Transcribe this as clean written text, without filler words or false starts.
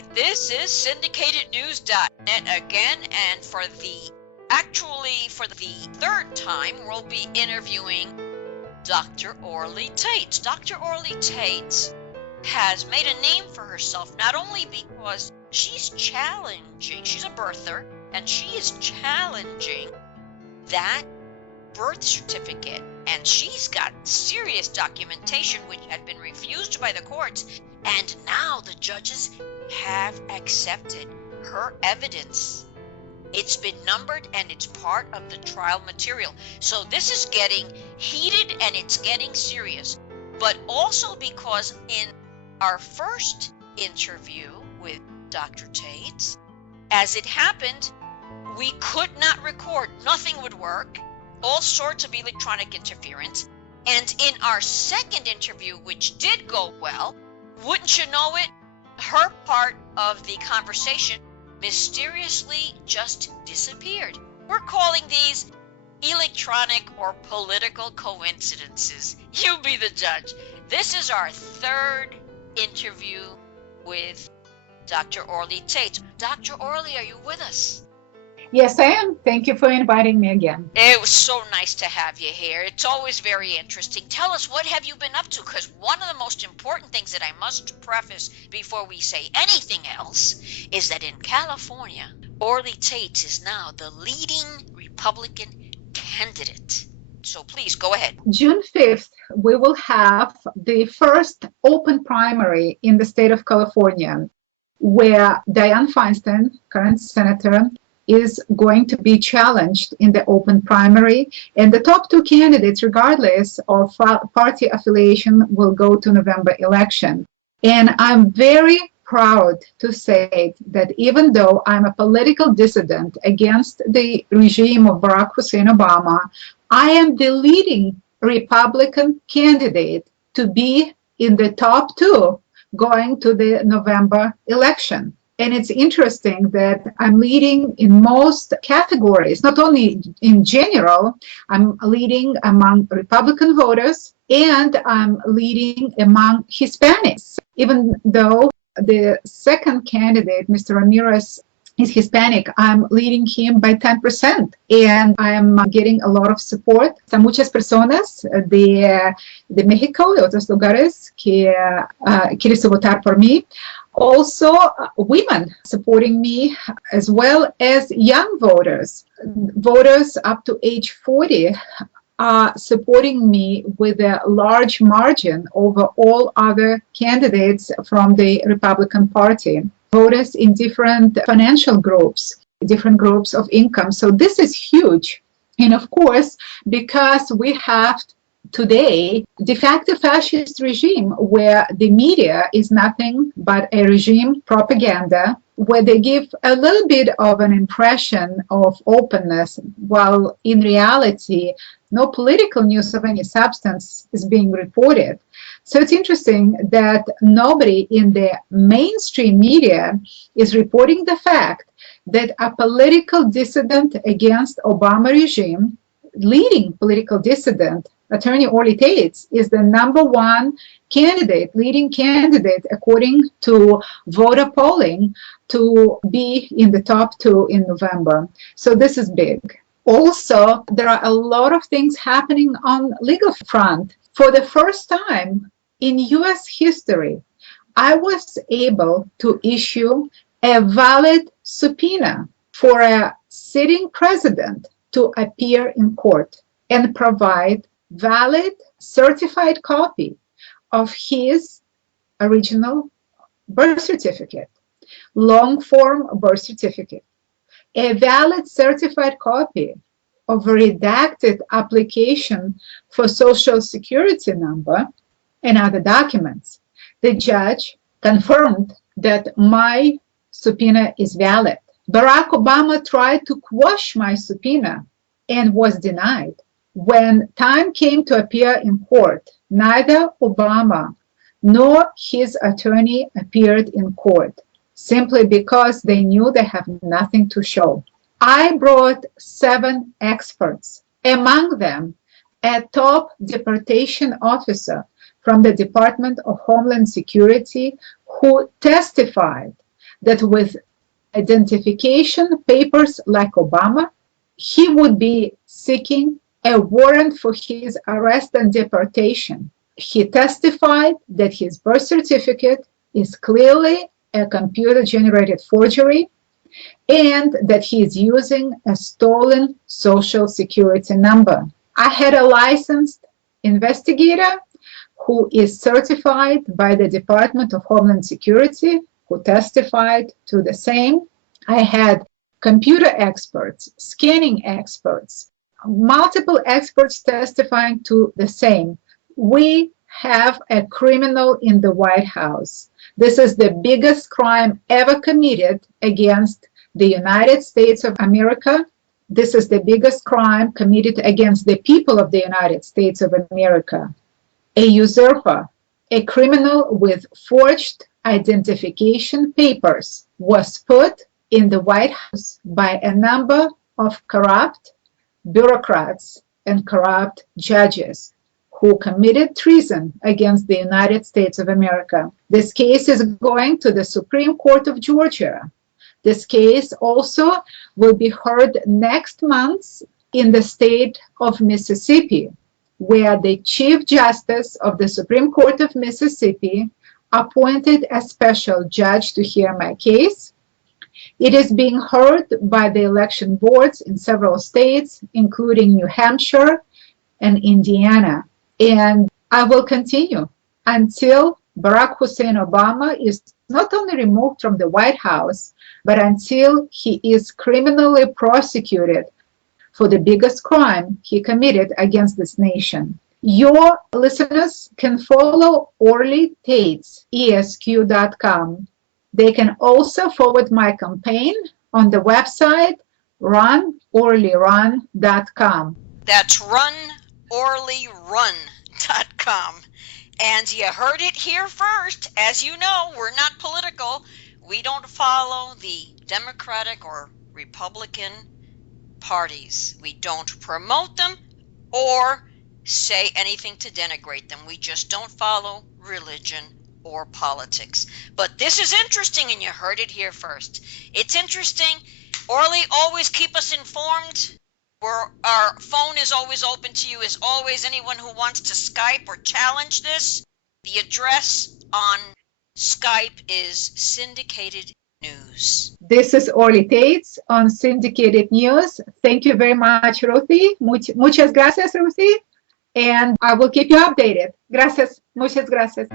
right, this is syndicatednews.net again, and for the third time, we'll be interviewing Dr. Orly Taitz. Dr. Orly Taitz has made a name for herself, not only because she's challenging, she's a birther, and she is challenging that birth certificate, and she's got serious documentation which had been refused by the courts, and now the judges have accepted her evidence. It's been numbered and it's part of the trial material. So this is getting heated and it's getting serious. But also because in our first interview with Dr. Taitz, as it happened, we could not record. Nothing would work. All sorts of electronic interference. And in our second interview, which did go well, wouldn't you know it, her part of the conversation mysteriously just disappeared. We're calling these electronic or political coincidences. You be the judge. This is our third interview with Dr. Orly Taitz. Dr. Orly, are you with us? Yes, I am. Thank you for inviting me again. It was so nice to have you here. It's always very interesting. Tell us, what have you been up to? Because one of the most important things that I must preface before we say anything else is that in California, Orly Taitz is now the leading Republican candidate. So please go ahead. June 5th, we will have the first open primary in the state of California, where Diane Feinstein, current senator, is going to be challenged in the open primary, and the top two candidates, regardless of party affiliation, will go to November election. And I'm very proud to say that even though I'm a political dissident against the regime of Barack Hussein Obama, I am the leading Republican candidate to be in the top two going to the November election. And it's interesting that I'm leading in most categories, not only in general, I'm leading among Republican voters and I'm leading among Hispanics, even though the second candidate, Mr. Ramirez, is Hispanic. I'm leading him by 10%, and I'm getting a lot of support. Son muchas personas de México, de otros lugares, que quieren votar por mí. Also, women supporting me, as well as young voters. Voters up to age 40 are supporting me with a large margin over all other candidates from the Republican Party. Voters in different financial groups, different groups of income. So this is huge. And of course, because we have today de facto fascist regime where the media is nothing but a regime propaganda, where they give a little bit of an impression of openness, while in reality, no political news of any substance is being reported. So it's interesting that nobody in the mainstream media is reporting the fact that a political dissident against Obama regime, leading political dissident, Attorney Orly Taitz, is the number one candidate, leading candidate, according to voter polling, to be in the top two in November. So this is big. Also, there are a lot of things happening on legal front. For the first time in U.S. history, I was able to issue a valid subpoena for a sitting president to appear in court and provide valid certified copy of his original birth certificate, long form birth certificate, a valid certified copy of a redacted application for social security number and other documents. The judge confirmed that my subpoena is valid. Barack Obama tried to quash my subpoena and was denied. When time came to appear in court, neither Obama nor his attorney appeared in court, simply because they knew they have nothing to show. I brought 7 experts, among them a top deportation officer from the Department of Homeland Security, who testified that with identification papers like Obama, he would be seeking a warrant for his arrest and deportation. He testified that his birth certificate is clearly a computer-generated forgery and that he is using a stolen social security number. I had a licensed investigator who is certified by the Department of Homeland Security who testified to the same. I had computer experts, scanning experts, multiple experts testifying to the same. We have a criminal in the White House. This is the biggest crime ever committed against the United States of America. This is the biggest crime committed against the people of the United States of America. A usurper, a criminal with forged identification papers, was put in the White House by a number of corrupt bureaucrats and corrupt judges who committed treason against the United States of America. This case is going to the Supreme Court of Georgia. This case also will be heard next month in the state of Mississippi, where the Chief Justice of the Supreme Court of Mississippi appointed a special judge to hear my case. It is being heard by the election boards in several states, including New Hampshire and Indiana. And I will continue until Barack Hussein Obama is not only removed from the White House, but until he is criminally prosecuted for the biggest crime he committed against this nation. Your listeners can follow Orly Taitz, ESQ.com. They can also forward my campaign on the website runorlyrun.com. That's runorlyrun.com. And you heard it here first. As you know, we're not political. We don't follow the Democratic or Republican parties. We don't promote them or say anything to denigrate them. We just don't follow religion or politics. But this is interesting, and you heard it here first. It's interesting. Orly, always keep us informed. Our phone is always open to you. As always, anyone who wants to Skype or challenge this, the address on Skype is Syndicated News. This is Orly Taitz on Syndicated News. Thank you very much, Ruthie. Muchas gracias, Ruthie. And I will keep you updated. Gracias. Muchas gracias.